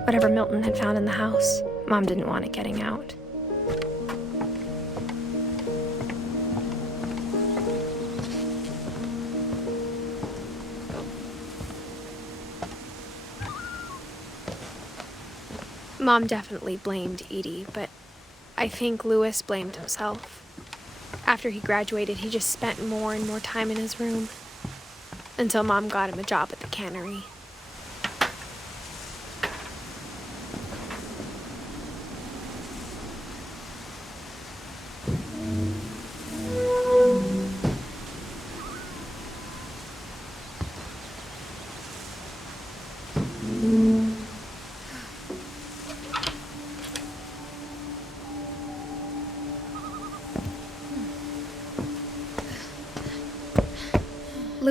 Whatever Milton had found in the house, Mom didn't want it getting out. Mom definitely blamed Edie, but I think Louis blamed himself. After he graduated, he just spent more and more time in his room, until Mom got him a job at the cannery.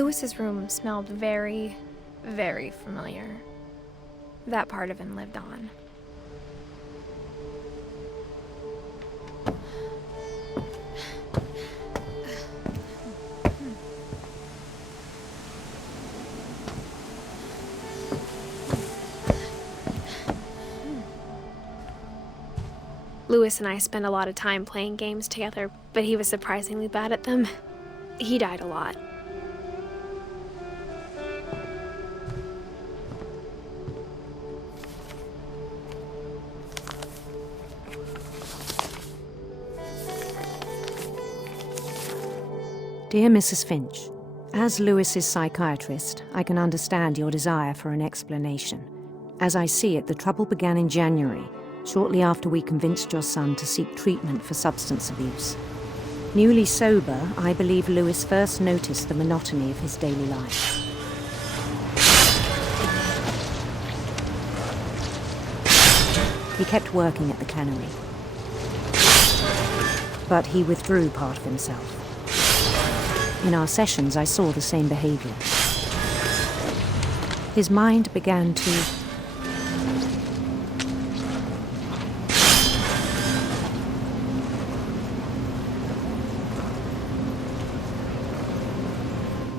Lewis's room smelled very, very familiar. That part of him lived on. Lewis and I spent a lot of time playing games together, but he was surprisingly bad at them. He died a lot. Dear Mrs. Finch, as Lewis's psychiatrist, I can understand your desire for an explanation. As I see it, the trouble began in January, shortly after we convinced your son to seek treatment for substance abuse. Newly sober, I believe Lewis first noticed the monotony of his daily life. He kept working at the cannery, but he withdrew part of himself. In our sessions, I saw the same behavior. His mind began to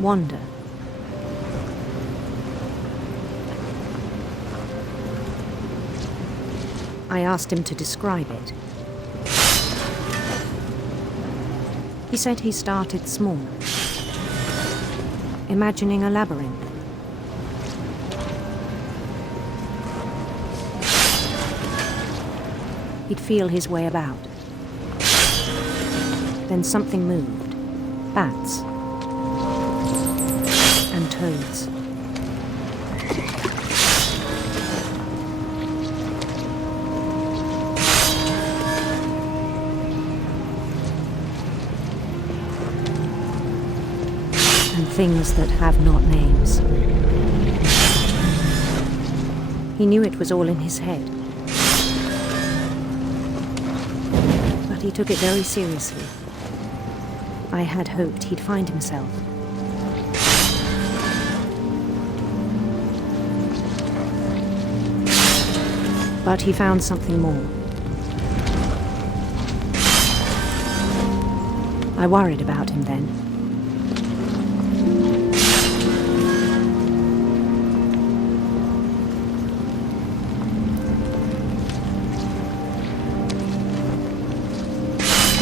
wander. I asked him to describe it. He said he started small, imagining a labyrinth. He'd feel his way about. Then something moved. Bats. And toads. And things that have not names. He knew it was all in his head. But he took it very seriously. I had hoped he'd find himself. But he found something more. I worried about him then.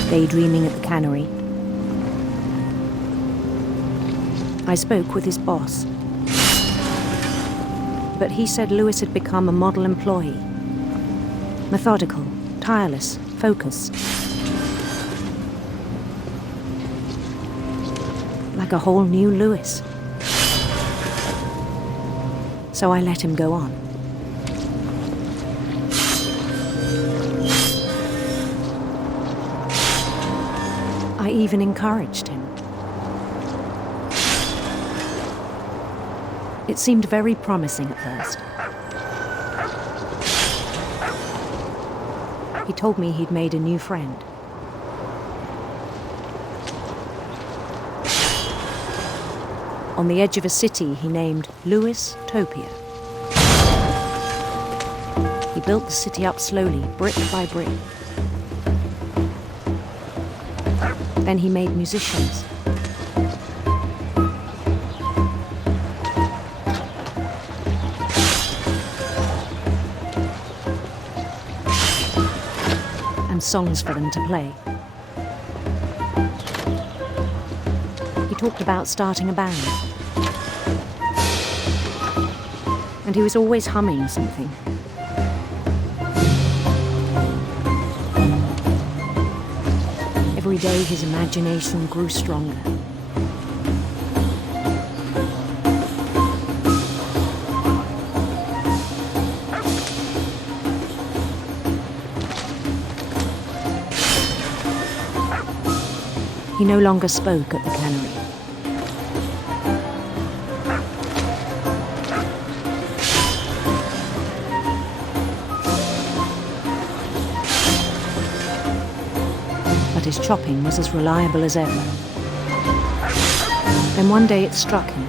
Daydreaming at the cannery, I spoke with his boss. But he said Lewis had become a model employee. Methodical, tireless, focused. Like a whole new Lewis. So I let him go on. I even encouraged him. It seemed very promising at first. He told me he'd made a new friend. On the edge of a city he named Lewis Topia. He built the city up slowly, brick by brick. Then he made musicians. And songs for them to play. He talked about starting a band. And he was always humming something. Every day his imagination grew stronger. He no longer spoke at the cannery. But his chopping was as reliable as ever. Then one day it struck him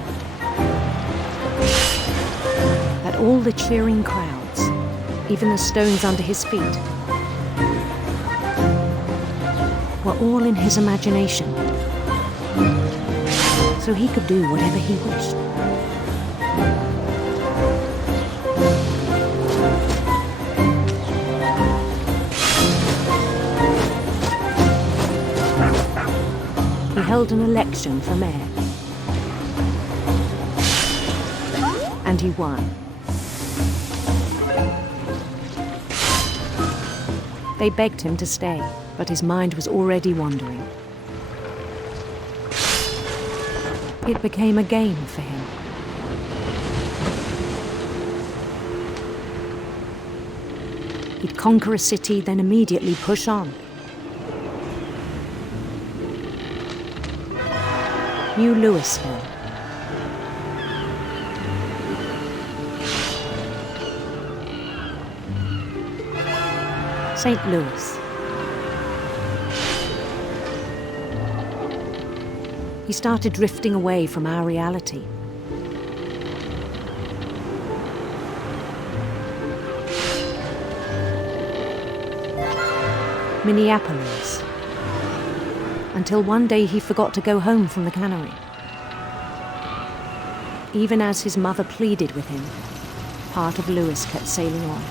that all the cheering crowds, even the stones under his feet, were all in his imagination, so he could do whatever he wished. He held an election for mayor, and he won. They begged him to stay, but his mind was already wandering. It became a game for him. He'd conquer a city, then immediately push on. New Louisville. St. Louis. He started drifting away from our reality. Minneapolis. Until one day he forgot to go home from the cannery. Even as his mother pleaded with him, part of Louis kept sailing on.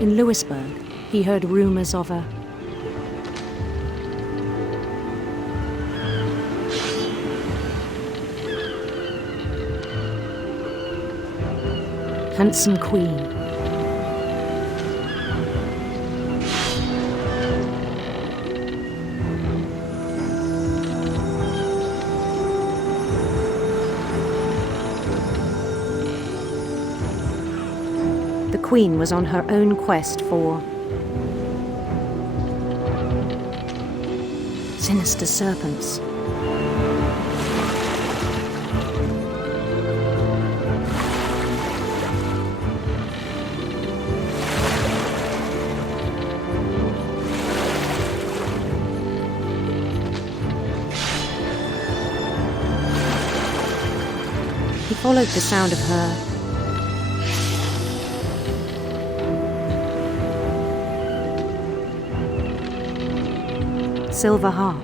In Louisburg, he heard rumors of a handsome queen. The queen was on her own quest for sinister serpents. He followed the sound of her silver harp.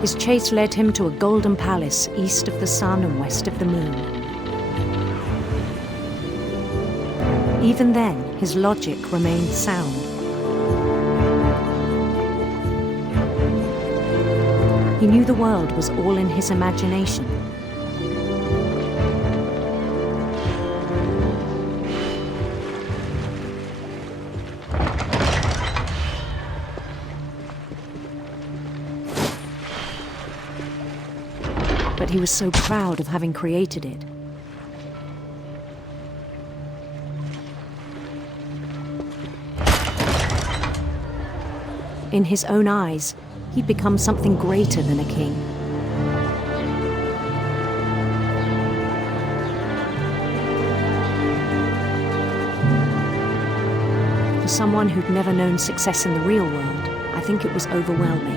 His chase led him to a golden palace east of the sun and west of the moon. Even then, his logic remained sound. He knew the world was all in his imagination. But he was so proud of having created it. In his own eyes, he'd become something greater than a king. For someone who'd never known success in the real world, I think it was overwhelming.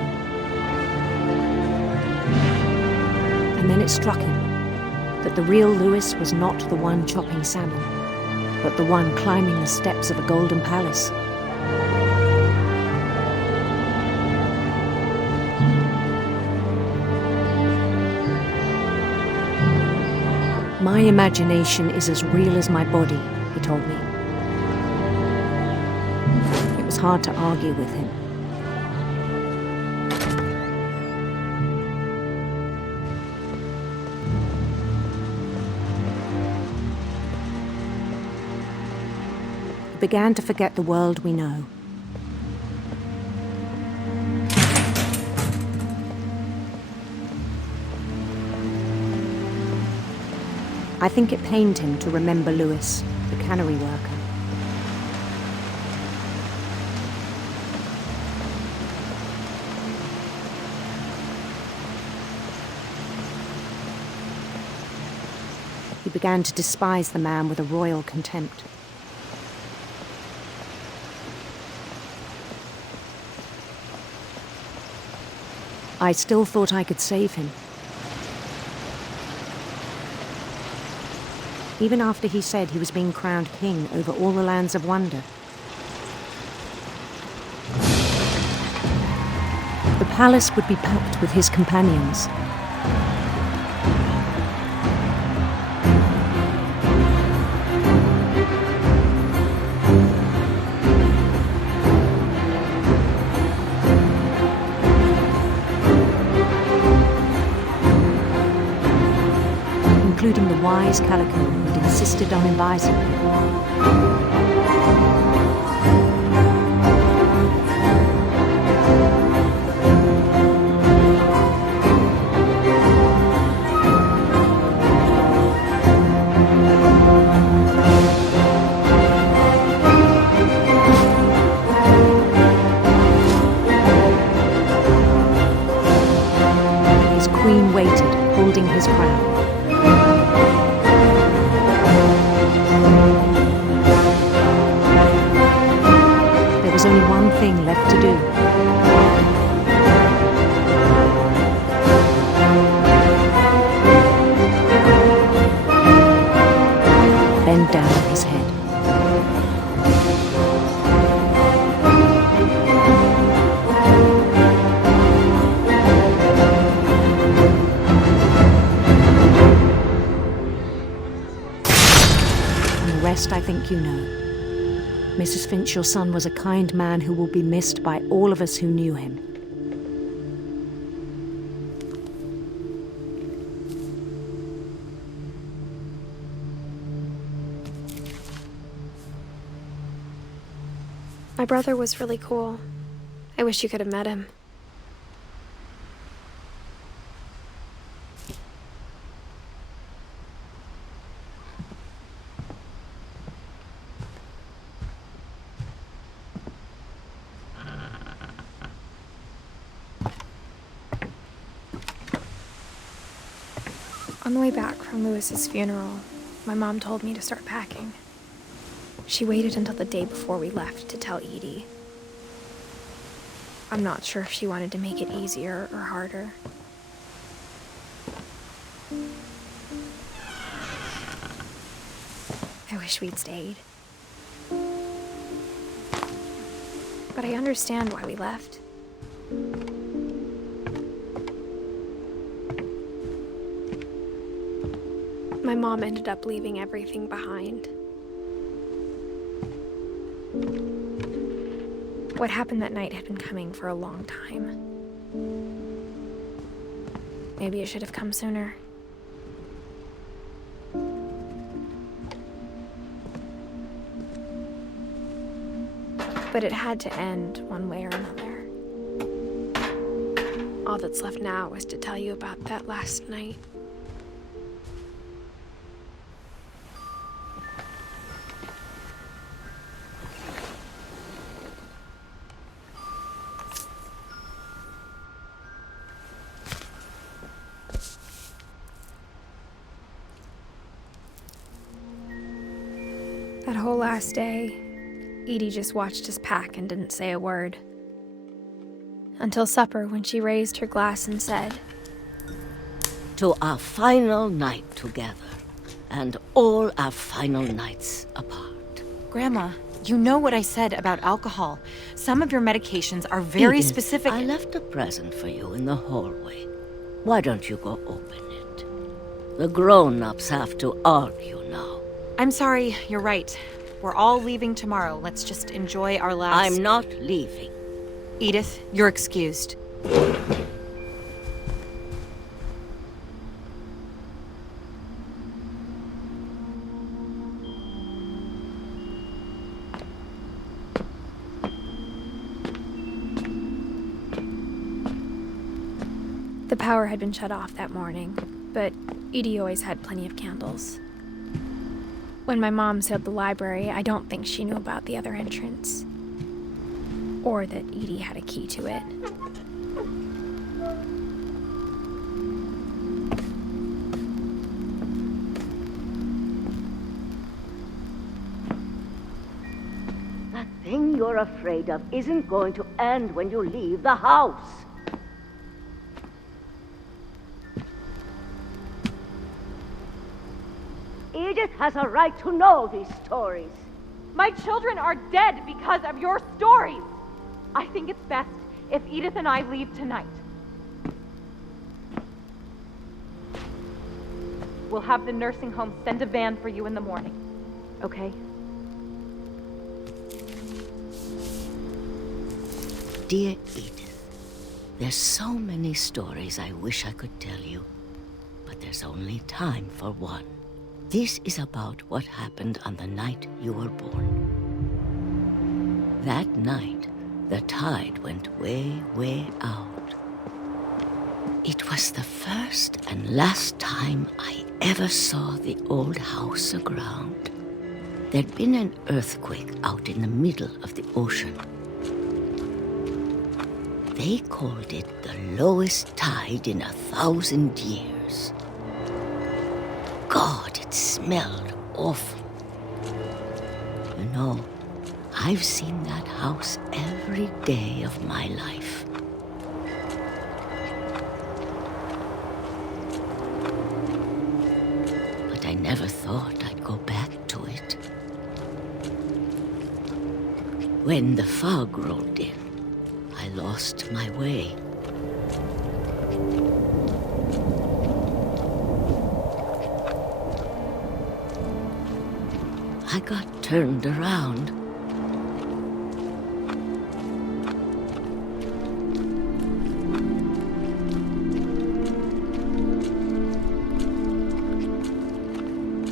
And then it struck him that the real Louis was not the one chopping salmon, but the one climbing the steps of a golden palace. My imagination is as real as my body, he told me. It was hard to argue with him. He began to forget the world we know, I think it pained him to remember Lewis, the cannery worker. He began to despise the man with a royal contempt. I still thought I could save him. Even after he said he was being crowned king over all the lands of wonder. The palace would be packed with his companions. Including the wise Calico who'd insisted on inviting him. His queen waited, holding his crown. There was only one thing left to do. Bend down his head. I think you know. Mrs. Finch, your son was a kind man who will be missed by all of us who knew him. My brother was really cool. I wish you could have met him. On the way back from Lewis's funeral, my mom told me to start packing. She waited until the day before we left to tell Edie. I'm not sure if she wanted to make it easier or harder. I wish we'd stayed. But I understand why we left. My mom ended up leaving everything behind. What happened that night had been coming for a long time. Maybe it should have come sooner. But it had to end one way or another. All that's left now is to tell you about that last night. That whole last day, Edie just watched us pack and didn't say a word. Until supper, when she raised her glass and said, "To our final night together, and all our final nights apart." Grandma, you know what I said about alcohol. Some of your medications are very Edith, specific. I left a present for you in the hallway. Why don't you go open it? The grown-ups have to argue now. I'm sorry, you're right. We're all leaving tomorrow. Let's just enjoy our last... I'm not leaving. Edith, you're excused. The power had been shut off that morning, but Edie always had plenty of candles. When my mom sealed the library, I don't think she knew about the other entrance. Or that Edie had a key to it. The thing you're afraid of isn't going to end when you leave the house. Edith has a right to know these stories. My children are dead because of your stories. I think it's best if Edith and I leave tonight. We'll have the nursing home send a van for you in the morning, okay? Dear Edith, there's so many stories I wish I could tell you, but there's only time for one. This is about what happened on the night you were born. That night, the tide went way, way out. It was the first and last time I ever saw the old house aground. There'd been an earthquake out in the middle of the ocean. They called it the lowest tide in 1,000 years. God, it smelled awful. You know, I've seen that house every day of my life. But I never thought I'd go back to it. When the fog rolled in, I lost my way. I got turned around.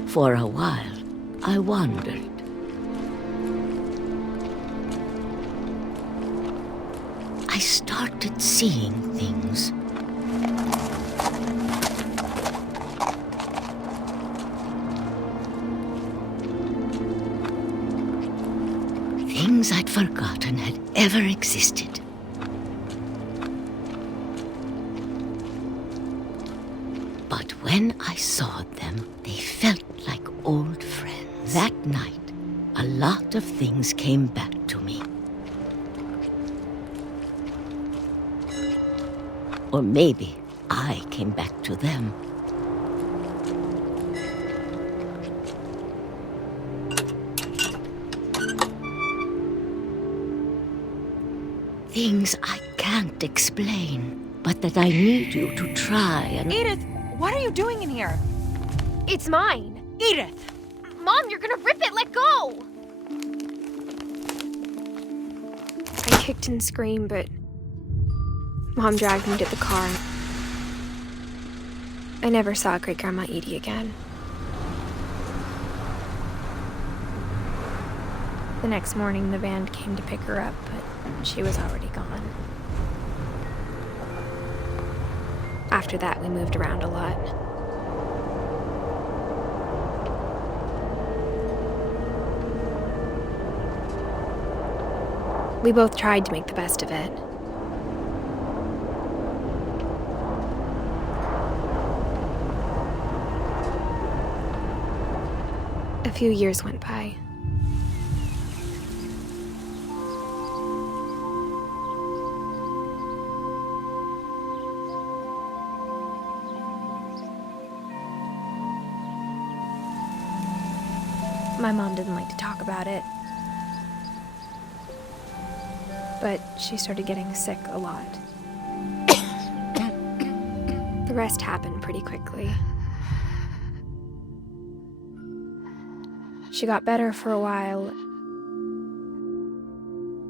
For a while, I wandered. I started seeing things. Things I'd forgotten had ever existed. But when I saw them, they felt like old friends. That night, a lot of things came back to me. Or maybe I came back to them. Things I can't explain, but that I need you to try and... Edith, what are you doing in here? It's mine. Edith! Mom, you're gonna rip it! Let go! I kicked and screamed, but Mom dragged me to the car. I never saw Great-Grandma Edie again. The next morning, the van came to pick her up, but she was already gone. After that, we moved around a lot. We both tried to make the best of it. A few years went by. My mom didn't like to talk about it. But she started getting sick a lot. The rest happened pretty quickly. She got better for a while,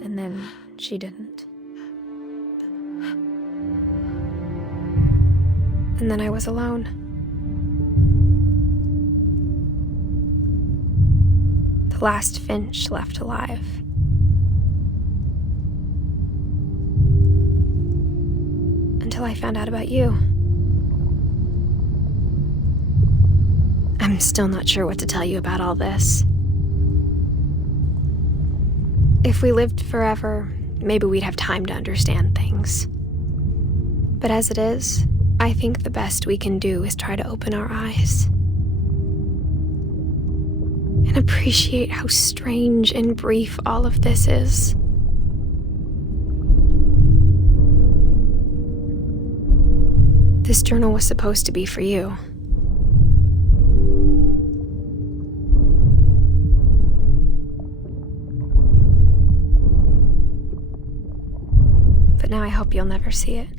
and then she didn't. And then I was alone. The last Finch left alive. Until I found out about you. I'm I'm still not sure what to tell you about all this. If we lived forever, maybe we'd have time to understand things. But as it is, I think the best we can do is try to open our eyes. And appreciate how strange and brief all of this is. This journal was supposed to be for you. But now I hope you'll never see it.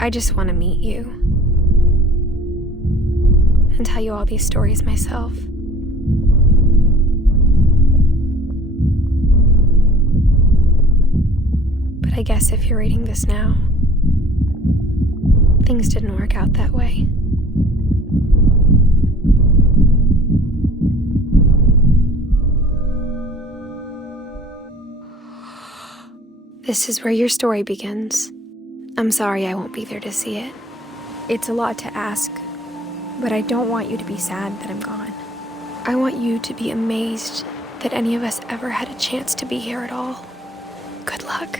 I just want to meet you and tell you all these stories myself. But I guess if you're reading this now, things didn't work out that way. This is where your story begins. I'm sorry I won't be there to see it. It's a lot to ask, but I don't want you to be sad that I'm gone. I want you to be amazed that any of us ever had a chance to be here at all. Good luck.